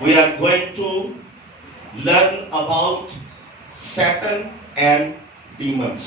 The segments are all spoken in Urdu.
We are going to learn about Satan and demons।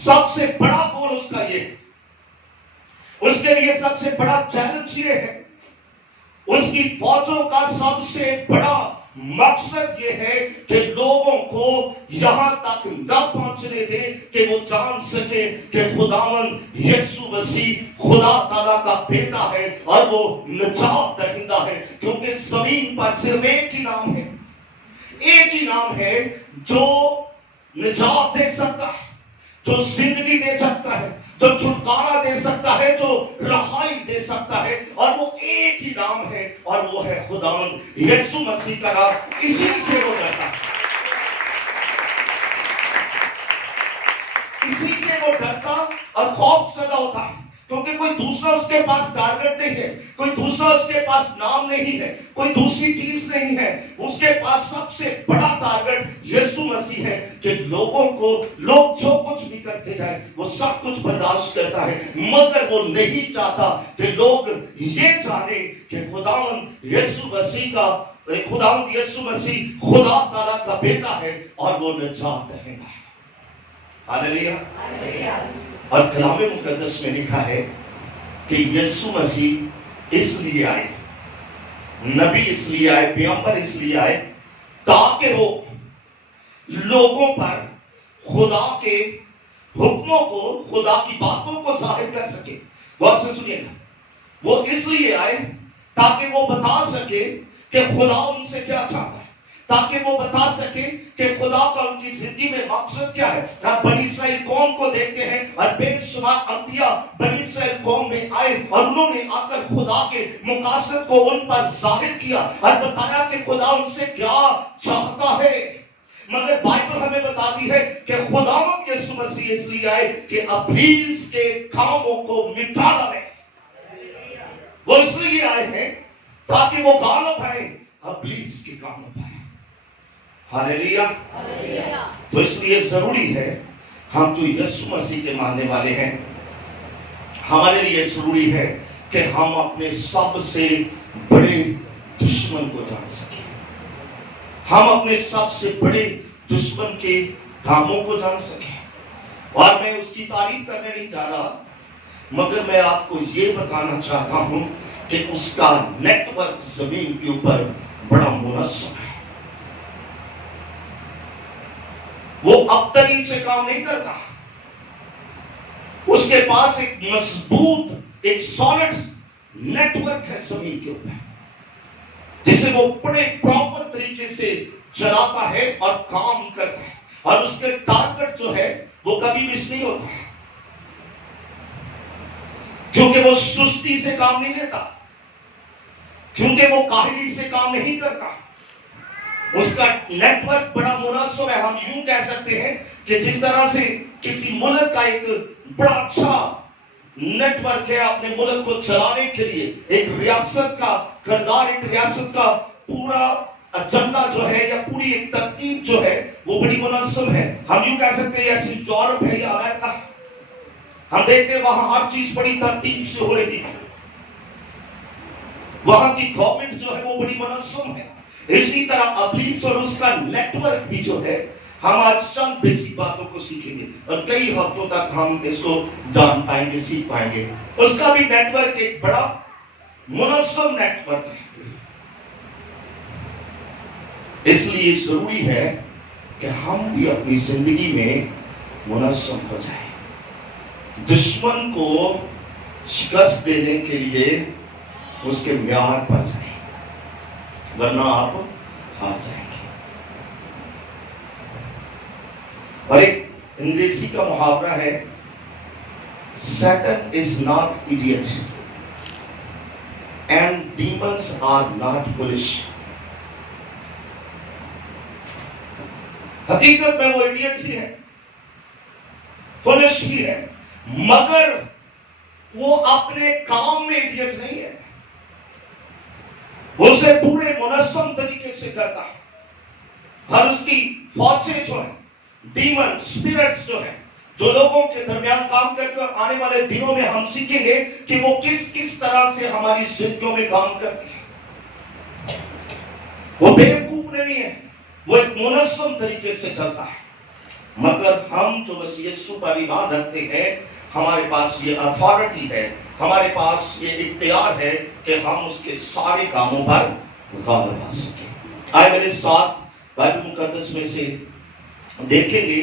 سب سے بڑا گول اس کا یہ ہے. اس کے لیے سب سے بڑا چیلنج یہ ہے. اس کی فوجوں کا سب سے بڑا مقصد یہ ہے کہ لوگوں کو یہاں تک نہ پہنچنے دے کہ وہ جان سکے کہ خداوند یسوع مسیح خدا تعالیٰ کا بیٹا ہے اور وہ نجات دہندہ ہے. کیونکہ زمین پر صرف ایک ہی نام ہے, ایک ہی نام ہے جو نجات دے سکتا ہے, جو زندگی دے سکتا ہے, جو چھٹکارا دے سکتا ہے, جو رہائی دے سکتا ہے, اور وہ ایک ہی نام ہے اور وہ ہے خداوند یسوع مسیح کا نام. اسی سے وہ ڈرتا ہے, اسی سے وہ ڈرتا اور خوف زدہ ہوتا ہے. کیونکہ کوئی دوسرا اس کے پاس ٹارگٹ نہیں ہے, کوئی دوسرا اس کے پاس نام نہیں ہے, کوئی دوسری چیز نہیں ہے. اس کے پاس سب سے بڑا ٹارگٹ یسوع مسیح ہے کہ لوگوں کو, لوگ جو کچھ بھی کرتے جائیں وہ سب کچھ برداشت کرتا ہے, مگر وہ نہیں چاہتا کہ لوگ یہ جانے کہ خداوند یسوع مسیح خدا تعالیٰ کا بیٹا ہے اور وہ نجات دہندہ ہے. ہاللیلویہ. اور کلام مقدس میں لکھا ہے کہ یسوع مسیح اس لیے آئے, نبی اس لیے آئے, پیغمبر اس لیے آئے تاکہ وہ لوگوں پر خدا کے حکموں کو, خدا کی باتوں کو ظاہر کر سکے. غور سے سنیے گا, وہ اس لیے آئے تاکہ وہ بتا سکے کہ خدا ان سے کیا چاہتا ہے, تاکہ وہ بتا سکے کہ خدا کا ان کی زندگی میں مقصد کیا ہے. آپ بنی اسرائیل قوم کو دیکھتے ہیں اور بے شمار انبیاء بنی اسرائیل قوم میں آئے اور انہوں نے آ کر خدا کے مقاصد کو ان پر ظاہر کیا اور بتایا کہ خدا ان سے کیا چاہتا ہے. مگر بائبل ہمیں بتاتی ہے کہ خداوند یسوع مسیح اس لیے آئے کہ ابلیس کے کاموں کو مٹا ڈالے. وہ اس لیے آئے ہیں تاکہ وہ غالب آئے ابلیس کے کاموں پر. ہاللیلویہ. تو اس لیے ضروری ہے, ہم جو یسوع مسیح کے ماننے والے ہیں, ہمارے لیے ضروری ہے کہ ہم اپنے سب سے بڑے دشمن کو جان سکیں. ہم اپنے سب سے بڑے دشمن کے کاموں کو جان سکیں. اور میں اس کی تعریف کرنے نہیں جا رہا, مگر میں آپ کو یہ بتانا چاہتا ہوں کہ اس کا نیٹ ورک زمین کے اوپر بڑا منظم ہے. وہ ابتری سے کام نہیں کرتا. اس کے پاس ایک مضبوط, ایک سالڈ نیٹ ورک ہے زمین کے اوپر, جسے وہ بڑے پراپر طریقے سے چلاتا ہے اور کام کرتا ہے. اور اس کے ٹارگٹ جو ہے وہ کبھی مس نہیں ہوتا, کیونکہ وہ سستی سے کام نہیں لیتا, کیونکہ وہ کاہلی سے کام نہیں کرتا. اس کا نیٹ ورک بڑا منظم ہے. ہم یوں کہہ سکتے ہیں کہ جس طرح سے کسی ملک کا ایک بڑا اچھا نیٹ ورک ہے اپنے ملک کو چلانے کے لیے, ایک ریاست کا کردار, ایک ریاست کا پورا ایجنڈا جو ہے یا پوری ایک ترتیب جو ہے وہ بڑی منظم ہے. ہم یوں کہہ سکتے ہیں جیسے یورپ ہے یا امریکہ, ہم دیکھتے ہیں وہاں ہر چیز بڑی ترتیب سے ہو رہی ہے, وہاں کی گورنمنٹ جو ہے وہ بڑی منظم ہے. اسی طرح ابلیس اور اس کا نیٹ ورک بھی جو ہے, ہم آج چند بیسک باتوں کو سیکھیں گے اور کئی ہفتوں تک ہم اس کو جان پائیں گے, سیکھ پائیں گے. اس کا بھی نیٹ ورک ایک بڑا منظم نیٹ ورک ہے. اس لیے ضروری ہے کہ ہم بھی اپنی زندگی میں منظم ہو جائیں, دشمن کو شکست دینے کے لیے اس کے معیار پر جائیں, ورنہ آپ ہار جائیں گے. اور ایک انگریزی کا محاورہ ہے, Satan is not idiot and demons are not foolish. حقیقت میں وہ ایڈیٹ ہی ہے, فولش ہی ہے, مگر وہ اپنے کام میں ایڈیٹ نہیں ہے. اسے پورے منظم طریقے سے کرتا ہے. اور اس کی فوجیں جو ہیں, ڈیمن اسپرٹس جو ہیں, جو لوگوں کے درمیان کام کرتے, اور آنے والے دنوں میں ہم سیکھیں گے کہ وہ کس کس طرح سے ہماری زندگیوں میں کام کرتے ہیں. وہ بیوقوف نہیں ہے, وہ ایک منظم طریقے سے چلتا ہے. مگر ہم جو مسیح یسوع پر ایمان رکھتے ہیں ہمارے پاس یہ اتھارٹی ہے، ہمارے پاس یہ اختیار ہے کہ ہم اس کے سارے کاموں پر غالب آ سکیں۔ آئے میرے ساتھ بائبل مقدس میں سے دیکھیں گے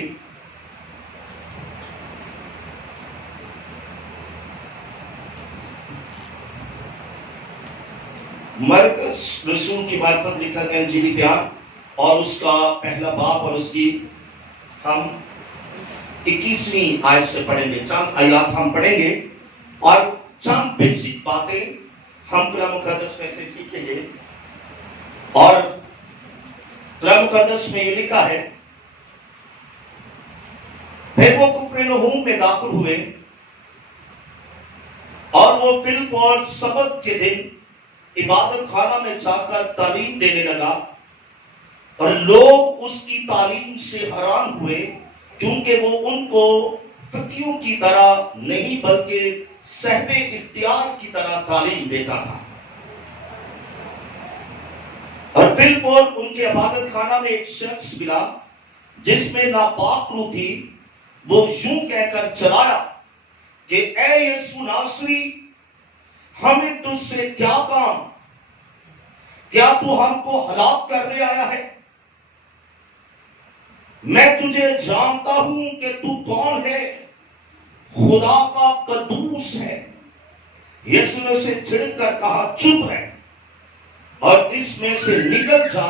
مرکز رسول کی معرفت لکھا گیا انجیلی بیان اور اس کا پہلا باب اور اس کی ہم 21ویں آیت سے پڑھیں گے، چند آیات ہم پڑھیں گے اور چند بیسک باتیں ہم کلام مقدس میں سے سیکھیں گے۔ اور کلام مقدس میں یہ لکھا ہے، پھر وہ کفرنہوم میں داخل ہوئے اور وہ فی الفور سبت کے دن عبادت خانہ میں جا کر تعلیم دینے لگا، اور لوگ اس کی تعلیم سے حیران ہوئے کیونکہ وہ ان کو فقیہوں کی طرح نہیں بلکہ صاحب اختیار کی طرح تعلیم دیتا تھا۔ اور فی الفور ان کے عبادت خانہ میں ایک شخص ملا جس میں ناپاک روح تھی، وہ یوں کہہ کر چلایا کہ اے یسوع ناصری، ہمیں تجھ سے کیا کام؟ کیا تو ہم کو ہلاک کرنے آیا ہے؟ میں تجھے جانتا ہوں کہ تو کون ہے، خدا کا قدوس ہے۔ یسوع نے سے چھڑک کر کہا، چپ رہ اور اس میں سے نکل جا۔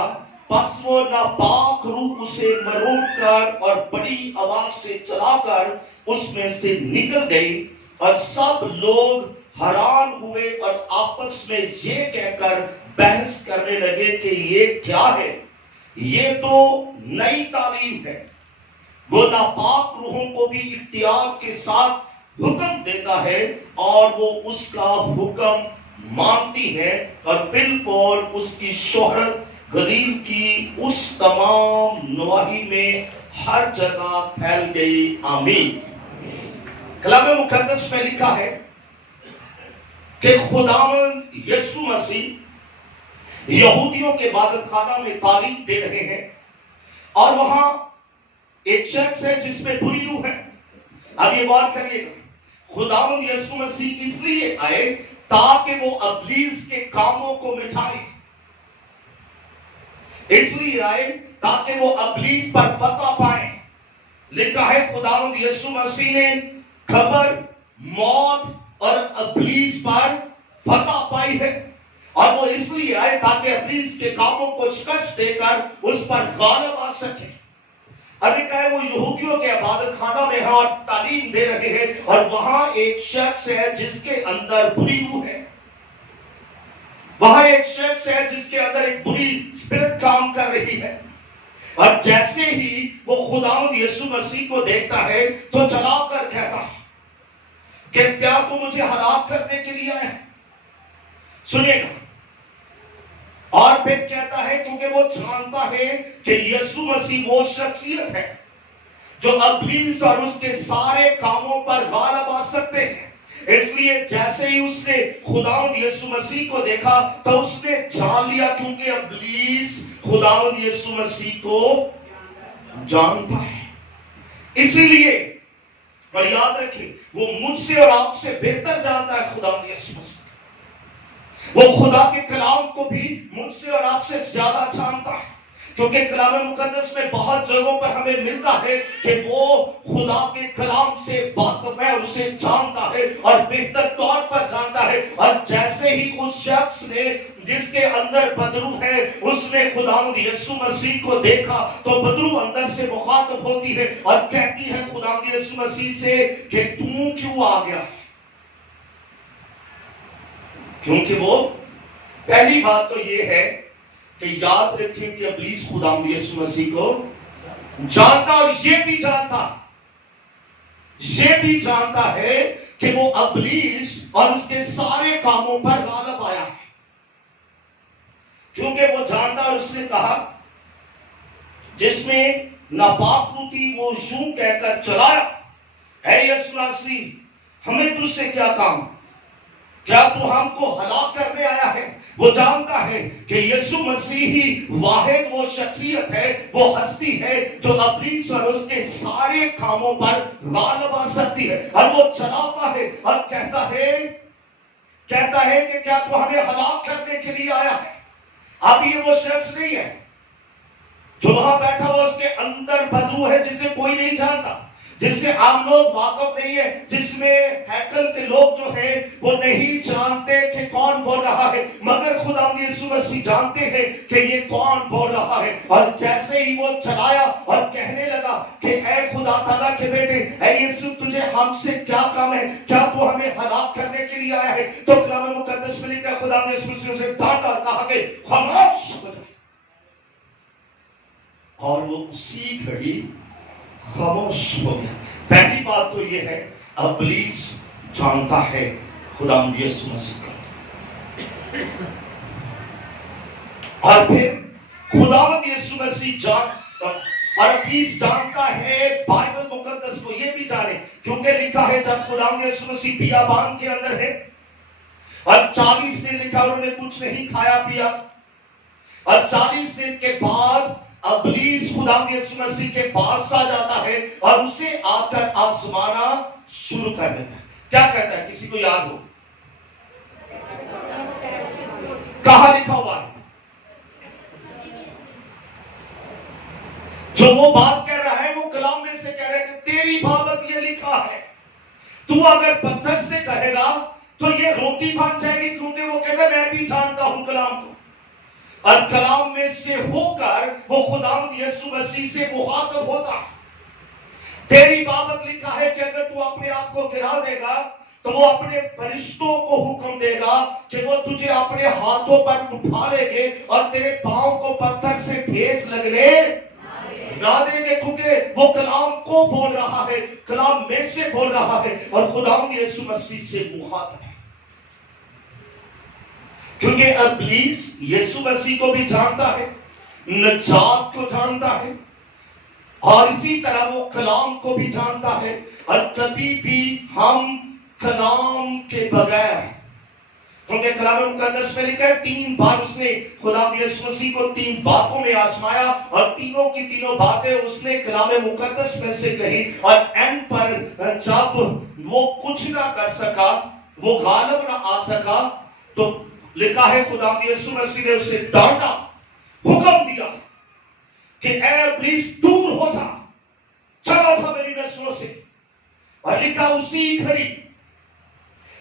پس وہ ناپاک روح اسے مروڑ کر اور بڑی آواز سے چلا کر اس میں سے نکل گئی، اور سب لوگ حیران ہوئے اور آپس میں یہ کہہ کر بحث کرنے لگے کہ یہ کیا ہے، یہ تو نئی تعلیم ہے۔ وہ ناپاک روحوں کو بھی اختیار کے ساتھ حکم دیتا ہے اور وہ اس کا حکم مانتی ہے، اور فی الفور اس کی شہرت گلیل کی اس تمام نواحی میں ہر جگہ پھیل گئی۔ آمین۔ کلام مقدس میں لکھا ہے کہ خداوند یسوع مسیح یہودیوں کے عبادت خانہ میں تعلیم دے رہے ہیں، اور وہاں ایک شخص ہے جس میں بری روح ہے۔ اب یہ غور کریے گا، خداوند یسوع مسیح اس لیے آئے تاکہ وہ ابلیس کے کاموں کو مٹھائے، اس لیے آئے تاکہ وہ ابلیس پر فتح پائیں۔ لکھا ہے خداوند یسوع مسیح نے قبر، موت اور ابلیس پر فتح پائی ہے، اور وہ اس لیے آئے تاکہ ابلیس کے کاموں کو شکست دے کر اس پر غالب آ سکے۔ ابھی کہے وہ یہودیوں کے عبادت خانہ میں ہیں اور تعلیم دے رہے ہیں، اور وہاں ایک شخص ہے جس کے اندر بری روح ہے، وہاں ایک شخص ہے جس کے اندر ایک بری اسپرٹ کام کر رہی ہے، اور جیسے ہی وہ خداوند یسوع مسیح کو دیکھتا ہے تو چلا کر کہتا ہے کہ کیا تو مجھے ہلاک کرنے کے لیے آیا ہے؟ سنیے گا، اور پھر کہتا ہے کیونکہ وہ جانتا ہے کہ یسوع مسیح وہ شخصیت ہے جو ابلیس اور اس کے سارے کاموں پر غالب آ سکتے ہیں، اس لیے جیسے ہی اس نے خداوند یسوع مسیح کو دیکھا تو اس نے جان لیا، کیونکہ ابلیس خداوند یسوع مسیح کو جانتا ہے۔ اسی لیے، اور یاد رکھیں، وہ مجھ سے اور آپ سے بہتر جانتا ہے خداوند یسوع مسیح، وہ خدا کے کلام کو بھی مجھ سے اور آپ سے زیادہ جانتا ہے، کیونکہ کلام مقدس میں بہت جگہوں پر ہمیں ملتا ہے کہ وہ خدا کے کلام سے واقف ہے، اسے جانتا ہے اور بہتر طور پر جانتا ہے۔ اور جیسے ہی اس شخص نے جس کے اندر بدرو ہے، اس نے خداوند یسوع مسیح کو دیکھا تو بدرو اندر سے مخاطب ہوتی ہے اور کہتی ہے خداوند یسوع مسیح سے کہ تم کیوں آ گیا؟ کیونکہ وہ پہلی بات تو یہ ہے کہ یاد رکھیں کہ ابلیس خداوند یسوع مسیح کو جانتا، اور یہ بھی جانتا ہے کہ وہ ابلیس اور اس کے سارے کاموں پر غالب آیا ہے، کیونکہ وہ جانتا، اور اس نے کہا جس میں ناپاک روح تھی وہ یوں کہہ کر چلایا، اے یسوع ناصری، ہمیں تجھ سے کیا کام؟ کیا تو ہم کو ہلاک کرنے آیا ہے؟ وہ جانتا ہے کہ یسوع مسیح ہی واحد وہ شخصیت ہے، وہ ہستی ہے جو ابلیس اور اس کے سارے کاموں پر غالب آ سکتی ہے، اور وہ چلاتا ہے اور کہتا ہے کہ کیا تو ہمیں ہلاک کرنے کے لیے آیا ہے؟ اب یہ وہ شخص نہیں ہے جو وہاں بیٹھا ہوا، اس کے اندر بدبو ہے جسے کوئی نہیں جانتا، جس سے عام لوگ واقف نہیں ہے، جس میں ہیکل کے لوگ جو ہیں وہ نہیں جانتے کہ کون بول رہا ہے، مگر خدا یسوع مسیح جانتے ہیں کہ یہ کون بول رہا ہے۔ اور جیسے ہی وہ چلایا اور کہنے لگا کہ اے خدا تعالیٰ کے بیٹے، اے یسوع تجھے ہم سے کیا کام ہے؟ کیا تو ہمیں ہلاک کرنے کے لیے آیا ہے؟ تو کلام مقدس میں لکھا ہے خدا نے یسوع مسیح سے ڈانٹا اور کہا کہ خاموش ہو جا، اور وہ اسی گھڑی خاموش ہو گیا۔ پہلی بات تو یہ ہے، ابلیس جانتا ہے خدا یسوع مسیح کو، اور پھر خدا یسوع مسیح اور ابلیس جانتا ہے بائبل مقدس کو، یہ بھی جانے کیونکہ لکھا ہے جب خدا یسوع مسیح بیابان کے اندر ہے اور 40 دن لکھا انہوں نے کچھ نہیں کھایا پیا، اور 40 دن کے بعد ابلیس خدا یسوع مسیح کے پاس آ جاتا ہے اور اسے آ کر آزمانا شروع کر دیتا ہے۔ کیا کہتا ہے؟ کسی کو یاد ہو؟ کہاں لکھا ہوا ہے؟ جو وہ بات کہہ رہا ہے وہ کلام میں سے کہہ رہا ہے کہ تیری بابت یہ لکھا ہے، تو اگر پتھر سے کہے گا تو یہ روٹی بن جائے گی، کیونکہ وہ کہتا ہے میں بھی جانتا ہوں کلام کو، اور کلام میں سے ہو کر وہ خداوند یسوع مسیح سے مخاطب ہوتا ہے۔ تیری بابت لکھا ہے کہ اگر تو اپنے آپ کو گرا دے گا تو وہ اپنے فرشتوں کو حکم دے گا کہ وہ تجھے اپنے ہاتھوں پر اٹھا لیں گے اور تیرے پاؤں کو پتھر سے ٹھیس لگنے نہ دیں گے، کیونکہ وہ کلام کو بول رہا ہے، کلام میں سے بول رہا ہے، اور خداوند یسوع مسیح سے مخاطب ہے۔ کیونکہ ابلیس یسوع مسیح کو بھی جانتا ہے، نجات کو جانتا ہے، اور اسی طرح وہ کلام کو بھی جانتا ہے، اور کبھی بھی ہم کلام کے بغیر، کیونکہ کلام مقدس میں لکھا ہے 3 بار اس نے خدا یسوع مسیح کو 3 باتوں میں آزمایا، اور تینوں کی تینوں باتیں اس نے کلام مقدس میں سے کہی، اور اینڈ پر جب وہ کچھ نہ کر سکا، وہ غالب نہ آ سکا، تو لکھا ہے خدا یسوع مسیح نے اسے ڈانٹا، حکم دیا کہ اے ابلیس دور ہو جا، چلا تھا میری نسلوں سے، اور لکھا اسی گھڑی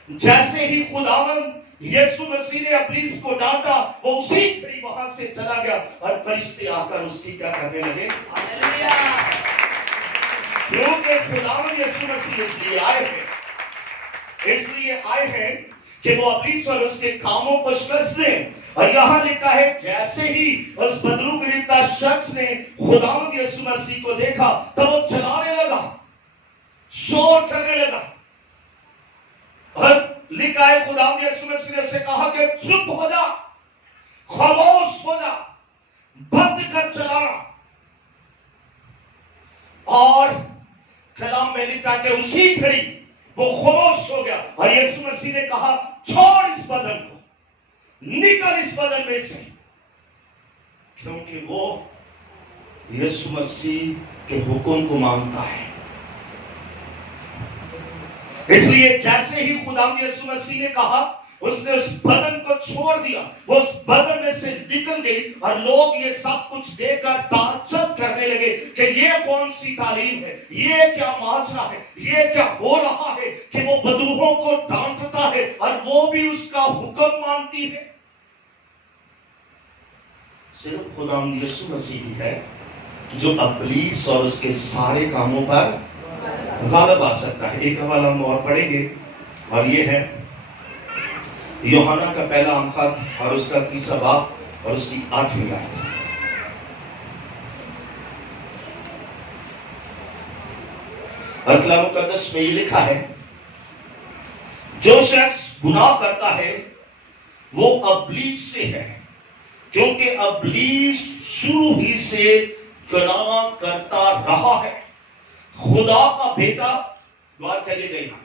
جیسے ہی خداوند یسوع مسیح نے ابلیس کو ڈانٹا، وہ اسی گھڑی وہاں سے چلا گیا، اور فرشتے آ کر اس کی کیا کرنے لگے؟ کیونکہ خداوند یسوع مسیح اس لیے آئے ہیں کہ وہ ابلیس اور اس کے کاموں کو شکست دیں۔ اور یہاں لکھا ہے جیسے ہی اس بدرو گرفتہ شخص نے خداوند یسوع مسیح کو دیکھا تو وہ چلانے لگا، شور کرنے لگا، اور لکھا ہے خداوند یسوع مسیح نے اسے کہا کہ چپ ہو جا، خاموش ہو جا، بند کر چلانا۔ اور کلام میں لکھا کہ اسی گھڑی وہ خاموش ہو گیا، اور یسوع مسیح نے کہا چھوڑ اس بدن کو، نکل اس بدن میں سے، کیونکہ وہ یسوع مسیح کے حکم کو مانتا ہے۔ اس لیے جیسے ہی خدا یسوع مسیح نے کہا، اس نے اس بدن کو چھوڑ دیا، وہ اس بدن میں سے نکل گئی، اور لوگ یہ سب کچھ دیکھ کر تعجب کرنے لگے کہ یہ کون سی تعلیم ہے، یہ کیا ماجرا ہے، یہ کیا ہو رہا ہے کہ وہ بدوحوں کو ڈانٹتا ہے اور وہ بھی اس کا حکم مانتی ہے۔ صرف خدا یسوع مسیح ہی ہے جو ابلیس اور اس کے سارے کاموں پر غالب آ سکتا ہے۔ ایک حوالہ ہم اور پڑھیں گے، اور یہ ہے یوحنا کا پہلا خط اور اس کا 3 باب اور اس کی 8ویں آیت۔ اور کلام مقدس میں یہ لکھا ہے، جو شخص گناہ کرتا ہے وہ ابلیس سے ہے، کیونکہ ابلیس شروع ہی سے گناہ کرتا رہا ہے۔ خدا کا بیٹا، دعا کہیے گا یہاں،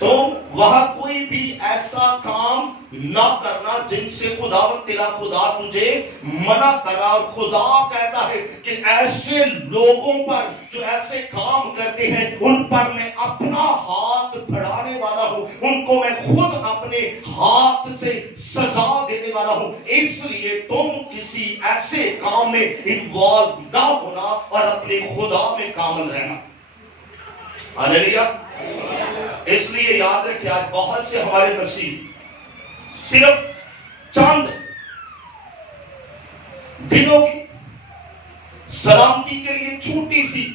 تو وہاں کوئی بھی ایسا کام نہ کرنا جن سے خداوند تیرا خدا تجھے منع کرا. اور خدا کہتا ہے کہ ایسے لوگوں پر جو ایسے کام کرتے ہیں ان پر میں اپنا ہاتھ بڑھانے والا ہوں, ان کو میں خود اپنے ہاتھ سے سزا دینے والا ہوں. اس لیے تم کسی ایسے کام میں انوالو نہ ہونا اور اپنے خدا میں کامل رہنا. ہاللیلویا. اس لیے یاد رکھیں آج بہت سے ہمارے مسیح صرف چند دنوں کی سلامتی کے لیے چھوٹی سی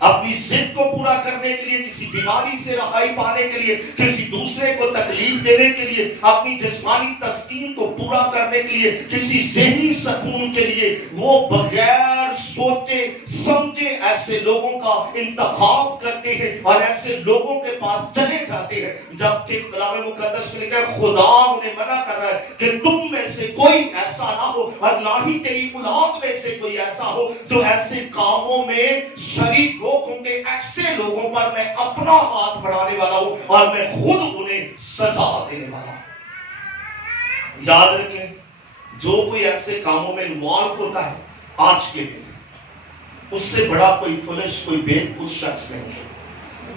اپنی ضد کو پورا کرنے کے لیے, کسی بیماری سے رہائی پانے کے لیے, کسی دوسرے کو تکلیف دینے کے لیے, اپنی جسمانی تسکین کو پورا کرنے کے لیے, کسی ذہنی سکون کے لیے وہ بغیر سوچے سمجھے ایسے لوگوں کا انتخاب کرتے ہیں اور ایسے لوگوں کے پاس چلے جاتے ہیں. جبکہ کلام مقدس میں لکھا ہے خدا انہیں منع کر رہا ہے کہ تم میں سے کوئی ایسا نہ ہو اور نہ ہی تیری اولاد میں سے کوئی ایسا ہو جو ایسے کاموں میں شریک ہو, کیونکہ ایسے لوگوں پر میں اپنا ہاتھ بڑھانے والا ہوں اور میں خود انہیں سزا دینے والا ہوں. یاد رکھیں جو کوئی ایسے کاموں میں انوالو ہوتا ہے آج کے دن اس سے بڑا کوئی فلش, کوئی بےوقوف شخص نہیں ہے,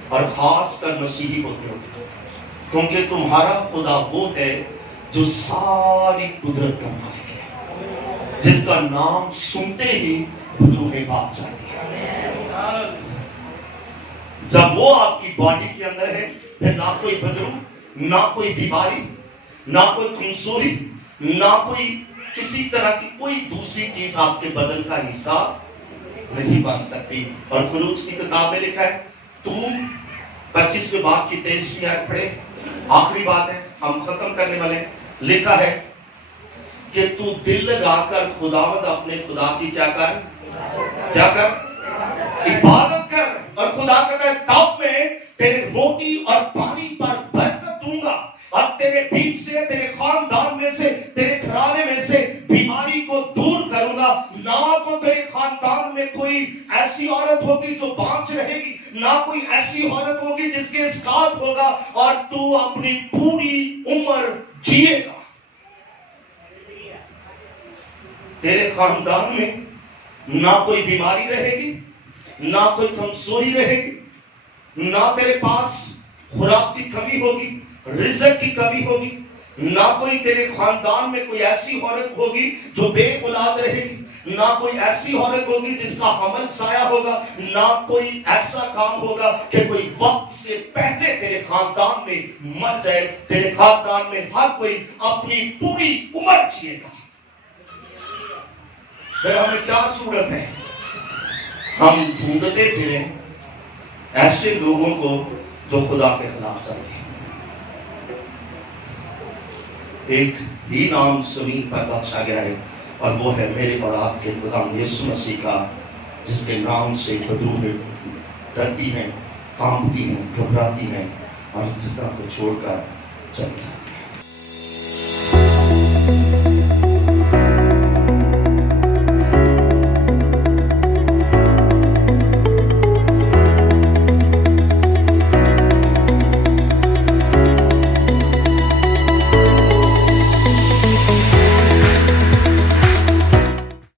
اور خاص کر مسیحی ہوتے ہوتے, کیونکہ تمہارا خدا وہ ہے جو ساری قدرت کا مالک ہے, جس کا نام سنتے ہی روحیں بھاگ جاتی ہے. جب وہ آپ کی باڈی کے اندر ہے پھر نہ کوئی بدرو, نہ کوئی بیماری, نہ کوئی کمزوری, نہ کوئی کسی طرح کی کوئی دوسری چیز آپ کے بدن کا حصہ نہیں بن سکتی. اور خروج کی کتاب میں لکھا ہے, تو 25 کے بعد کی 23ویں آیت پڑھے, آخری بات ہے, ہم ختم کرنے والے. لکھا ہے کہ تو دل لگا کر خداوند اپنے خدا کی کیا کر عبادت کر, اور خدا کہتا ہے تب میں تیرے روٹی اور پانی پر برکت دوں گا, اور تیرے بیچ سے, تیرے خاندان میں سے, تیرے گھرانے میں سے بیماری کو دور کروں گا. نہ تو تیرے خاندان میں کوئی ایسی عورت ہوگی جو بانجھ رہے گی, نہ کوئی ایسی عورت ہوگی جس کے اسقاط ہوگا, اور تو اپنی پوری عمر جیے گا. تیرے خاندان میں نہ کوئی بیماری رہے گی, نہ کوئی کمزوری رہے گی, نہ تیرے پاس خوراک کی کمی ہوگی, رزق کی کمی ہوگی, نہ کوئی تیرے خاندان میں کوئی ایسی عورت ہوگی جو بے اولاد رہے گی, نہ کوئی ایسی عورت ہوگی جس کا حمل ضائع ہوگا, نہ کوئی ایسا کام ہوگا کہ کوئی وقت سے پہلے تیرے خاندان میں مر جائے. تیرے خاندان میں ہر کوئی اپنی پوری عمر جیے گا. پھر ہمیں کیا صورت ہے, ہم ڈھونڈتے پھریں ایسے لوگوں کو جو خدا کے خلاف چلتے ہیں. ایک ہی نام زمین پر بخشا گیا ہے, اور وہ ہے میرے اور آپ کے خدا یسوع مسیح کا, جس کے نام سے بدروہیں ڈرتی ہیں, کانپتی ہیں, گھبراتی ہیں, اور جگہ کو چھوڑ کر چلی جاتی ہیں.